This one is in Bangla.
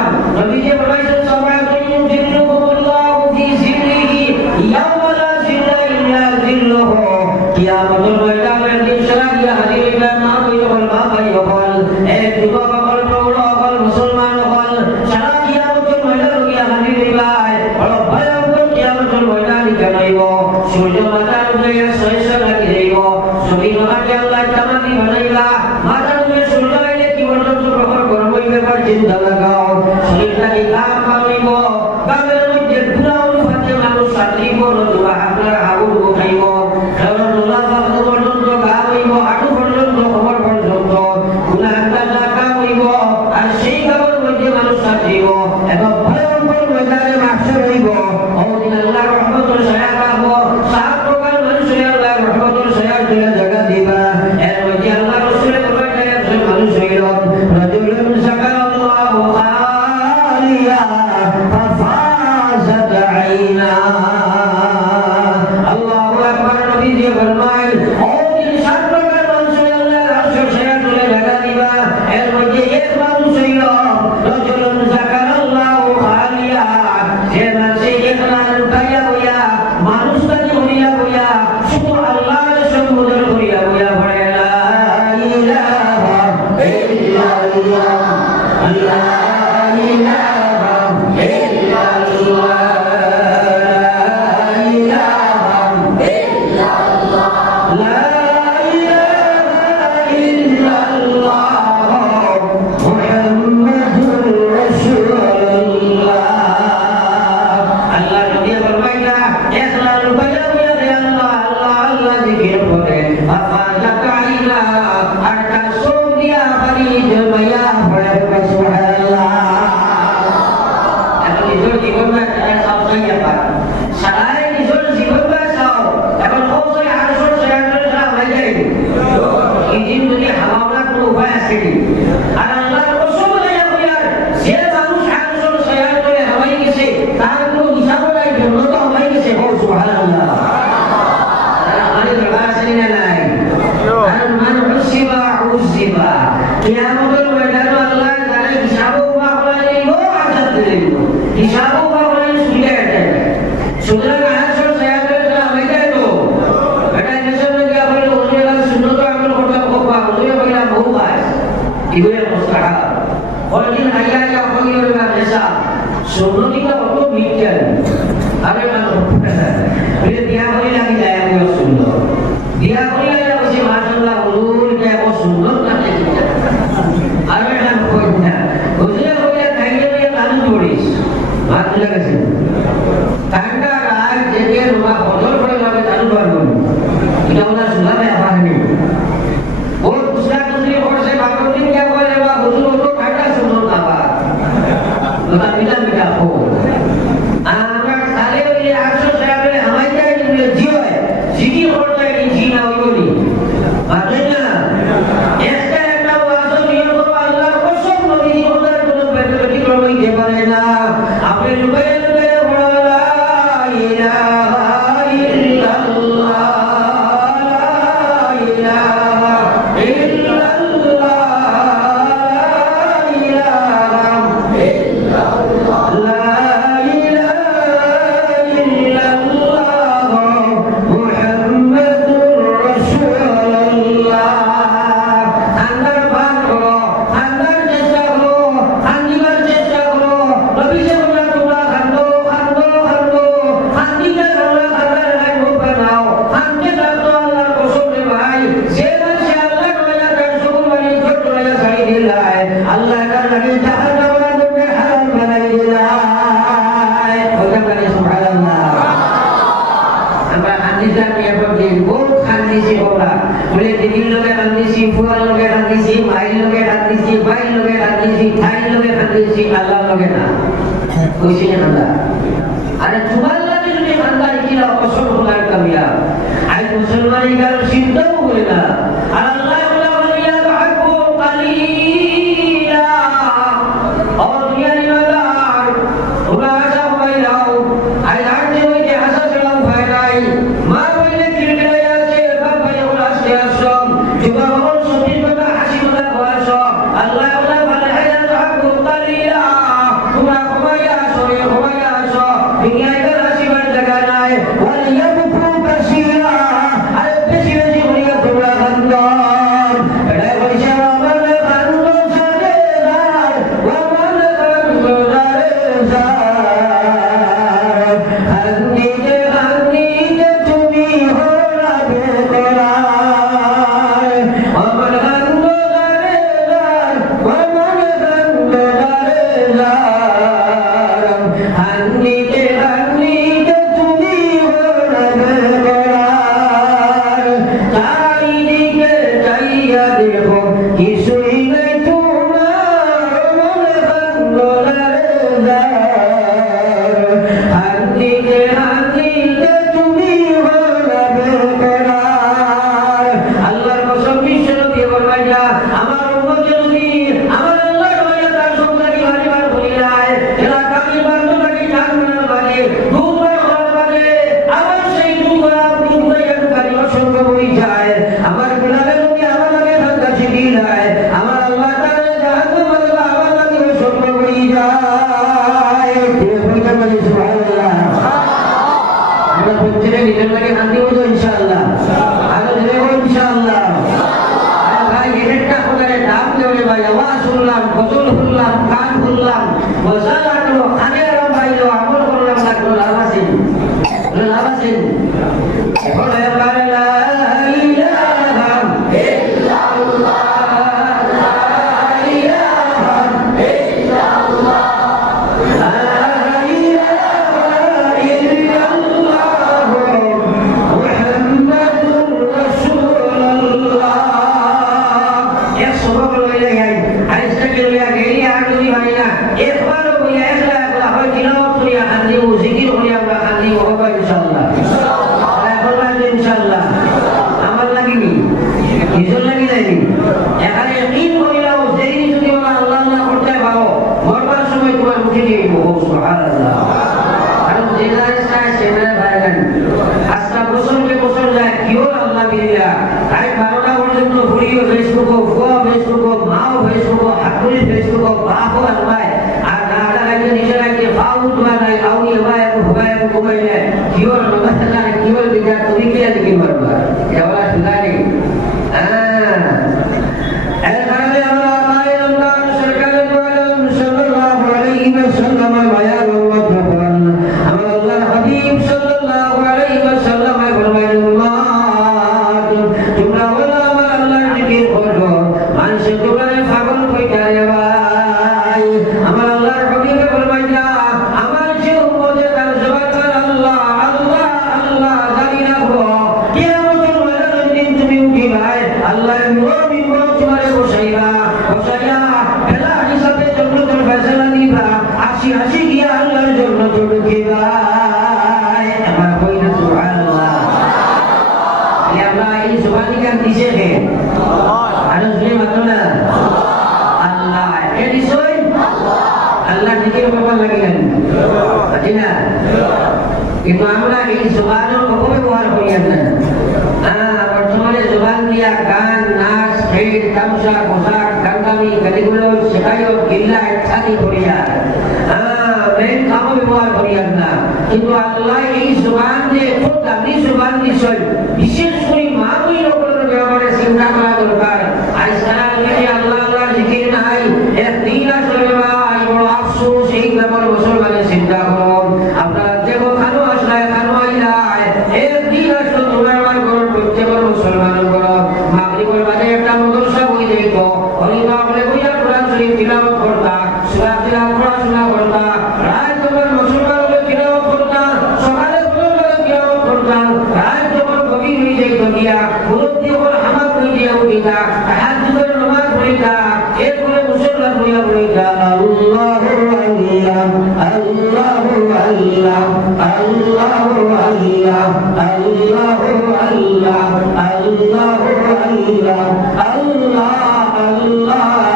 সাল্লাম নবীজি বলেছেন সাবাতুন ইউযিল্লুহুমুল্লাহু ফি জিল্লিহি ইয়াওমা লা জিল্লা ইল্লা জিল্লুহু কিয়ামতের ময়দানে দিন সারা দিয়া হাজির হইবে মা হইল মা ভাই হল এক যুবক হল প্রৌঢ় হল মুসলমান হল সারা কিয়ামতের ময়দানে গিয়া হাজির হইবে বড় ভয়ঙ্কর কিয়ামতের ময়দানে জানাইব সূর্য মাথার উপরে সহসা লাগি যাইব জমিন মাঠে আল্লাহ তামাদি বানাইলা মাথার উপরে সূর্য আইলে কি পর্যন্ত প্রখর গরম হইবে পর চিন্তা লাগাও শরীরটাকে ঘাম পাইব গামের মধ্যে পুরা অনুপাতে মানুষ সাত্রিব নতুবা আপনার আগুন খাইব কারণ মুলাফা পর্যন্ত ঘাম হইব হাঁটু পর্যন্ত কমর পর্যন্ত গুনাহটা জাকা হইব আর সেই গামের মধ্যে মানুষ সাত্রিব এবং ভয়ঙ্কর ময়দানে মাহশর হইব ওদিন আল্লাহ রহমতের ছায়া পাব সাত প্রকার মানুষের আল্লাহ রহমতের ছায়া তুলে জায়গা দিবা এর মধ্যে আল্লাহ রাসূলের বলেন একজন মানুষ হইল রাজুলুন যাকারাল্লাহু আলিয়া ফাফাজাত আইনা আল্লাহু আকবার নবীজি ফরমায় ওদিন সাত প্রকার মানুষের আল্লাহ রাসূলের ছায়া তুলে জায়গা দিবা এর মধ্যে এক মানুষ হইল রাজুলুন যাকারাল্লাহু আলিয়া যে মানুষ একলা লুকাইয়া বইয়া মানুষটাকে হইয়া বইয়া শুধু আল্লাহর সম্বোধন করিয়া বইয়া পড়ে লা ইলাহা ইল্লাল্লাহ লা ইলাহা ইল্লাল্লাহ লা ইলাহা ইল্লাল্লাহ মুহাম্মাদুর রাসূলুল্লাহ আল্লাহ নবী ফরমাইলা একলা লুকাইয়া বইয়া রে আল্লাহ আল্লাহ আল্লাহ জিকির করে আফাজাত আইনা আর তার চোখ দিয়া পানি জমাইয়া পড়ে সুবহানাল্লাহ এখন নিজের জীবনটা সাবধানে পার সারাই নিজের জীবনটা চাও এখন ওই আরশর চেয়ারের সামনে হয়ে যায় এই দিন যদি হাওয়াটা কোনো উপায় আছে আর আল্লাহর কসম লাইয়া বইয়ার যে মানুষ আরশর চেয়ার করে হাওয়াই গেছে তার কোনো হিসাব নাই জন্য তো হাওয়াই গেছে সুবহানাল্লাহ আমাদের দরবার আছে না নাই আর মান উসিবা উসিবা কিয়ামতের ময়দানে আল্লাহ তাআলা হিসাবও পাওয়া যাইবো আযাব দিইবো হিসাবও পাওয়া যাইবো সুবিধা আছে সুতরাং আরশর চেয়ারের সামনে যাইতো এটা দেশের মধ্যে আপনি ওজেলা সুন্নত আমল করতে পারবা ওজে বইলা বহু ভাই এগুলো মুস্তাহাব ওইদিন আইয়া আইয়া হইল না নেশা সুন্নতিটা কত বিজ্ঞান আরে মানুষ বলে দিয়া হই লাগি যায় আমি সুন্দর দিয়া হই লাগি বসে মাশাআল্লাহ হুজুর কে ও সুন্দর কাটে আরে না কই না ওজে হইয়া খাইলে নিয়ে কান পড়িস ভাত লাগাছে ঠান্ডা রাত জেগে রোয়া বদল পড়ে যাবে চালু করব এটা ওরা সুলামে আপানি ও दूसरा दूसरी ओर से बागोती क्या बोले बा हुजूर को काटा सुनो ना बा ওটা মিটা মিটা হো আমরা সালে ওই 800 সালে হামাই যায় যে জিও জিগি করতে এই জিনা হইবনি বুঝলেন না একটা একটা ওয়াজ নিয়ম করো আল্লাহর কসম নবী ওদের কোনো ব্যক্তি ক্রমই দিতে পারে না আপনি লুকায়ে লুকায়ে বলা লা ইলাহা ইল্লাল্লাহ লা ইলাহা ইল্লাল্লাহ আল্লাহ তাআলা জাহান্নামকে হারাম বানাই দিলায় ওখানে সুবহানাল্লাহ আমরা হাদিসা নিয়ে পড়ি বহুত হাদিসি ওরা বলে দিদির লগে হাদিসি ফুয়ার লগে হাদিসি ভাই লগে হাদিসি ভাই লগে হাদিসি ভাই লগে হাদিসি আল্লাহ লগে না কইছি না আল্লাহ আরে সুবহানাল্লাহ যদি বান্দা কিলা কসম খোদার কামিয়া আই মুসলমানি গাল চিন্তাও করে না আর আল্লাহ ওয়ালিয়া তাহাব্বু কালিলা और दुनिया में वाला उला आशा भाई लाओ आई रात में कोई आशा चलाओ भाई राई मां पहले किरकिरा से बाप भाई उला से आसम जुबा और सोती बता हसी बता वासो अल्लाह वाला भला है तो हक कलीला করলাম মজা লাগলো খানে আরাম পাইলো আমল করলাম লাগলো লাভ আছে লাভ আছে এখন এবার লা ইলাহা ইল্লাল্লাহ লা ইলাহা ইল্লাল্লাহ লা ইলাহা ইল্লাল্লাহ মুহাম্মাদুর রাসূলুল্লাহ এক সবক লইলে গাই আইসা লইয়া গেলি আর যদি হয় না একবার বইয়া একলা একলা হয় তিলাওয়াত করিয়া খালি ও জিকির করিয়া আমরা খালি হবে ইনশাআল্লাহ ইনশাআল্লাহ আমার লাগিনি নিজের লাগি যায়নি এখানে ইয়াকিন করিলাও যেই যদি ওরা আল্লাহ আল্লাহ করতে পারো মরবার সময় তোমার মুখে দিয়ে দিব সুবহানাল্লাহ কারণ যেটা চায় সেটা ভাইজান আজকা বছরকে বছর যায় কিও আল্লাহ বিরিয়া আরে 12টা পর্যন্ত ঘুরিও ফেসবুকও ফুয়া ফেসবুকও মাও ফেসবুকও হাতুরি ফেসবুকও বাপও আল্লাহ আর নাটা লাগে নিচে লাগে পাউ দোয়া নাই আউনি হবায় হবায় ঘুমাইলে কিও নমস্কার কিও বিদ্যা তুমি কে দিকে মারবা এওলা সুদারি এর কারণে আমরা আল্লাহ সরকার দোয়ালাম সাল্লাল্লাহু আলাইহি ওয়াসাল্লাম বায়ান ওয়া কোরআন আমার আল্লাহর হাবিব সাল্লাল্লাহু আলাইহি ওয়াসাল্লাম ফরমাইলেন তোমরা ওলা আমার আল্লাহর জিকির করো মানুষ তোমরা পাগল কইতা রে ভাই আমার আল্লাহর হাবিব ফরমাইলা আমার যে উম্মতে তার জবান আল্লাহ আল্লাহ আল্লাহ জানি রাখো কিয়ামতের ময়দানে দিন তুমি উঠি ভাই আল্লাহর মুমিন বড় তোমারে বসাইবা বসাইয়া বেলা হিসাবে জান্নাতের ফয়সালা দিবা আসি আসি গিয়া আল্লাহর জান্নাতে ঢুকিবা আমার কইনা সুবহানাল্লাহ ইয়া আল্লাহ এই জবানি কান দিছে হে আর জুলে মাতনা আল্লাহ এ দিছই আল্লাহ জিকির করবার লাগিলেন আচ্ছা কিন্তু আমরা এই জবানের অপব্যবহার করি না বর্তমানে জবান দিয়া গান নাচ খেল তামসা পোশাক গান্দামি গালিগুলো শেখাইও গিল্লা ইত্যাদি করিয়া মেন কাম ব্যবহার করিয়া না কিন্তু আল্লাহ এই জবান যে খুব দামি জবান দিছই বিশেষ করে মা বই লোকের ব্যাপারে চিন্তা করা দরকার আজকাল আল্লাহ আল্লাহ জিকির নাই একদিন আসলে ভাই বড় আফসোস এই ব্যাপারে মুসলমানের চিন্তা করুন আপনারা দেখো খানো আসলে খানো আইলায় একদিন আসলে তোমার আমার ঘর প্রত্যেকের মুসলমানের ঘর মাগরিবের বাদে একটা মাদ্রাসা বই দেখো হরিমা বলে বইয়া কোরআন শরীফ তিলাওয়াত করতা সূরা তিলাওয়াত পড়াশোনা করতা রাত তোমার মুসলমানের তিলাওয়াত করতা সকালে তোমার তিলাওয়াত করতা রাত তোমার গভীর হয়ে যাইতো গিয়া মুরব্বি ওর হামাক হয়ে গিয়া উঠিতা তাহাজ্জুদের নামাজ পড়িতা এরপরে মুসলমান হইয়া পড়িতা আল্লাহু আল্লাহ আল্লাহু আল্লাহ আল্লাহু আল্লাহ আল্লাহু আল্লাহ আল্লাহ আল্লাহ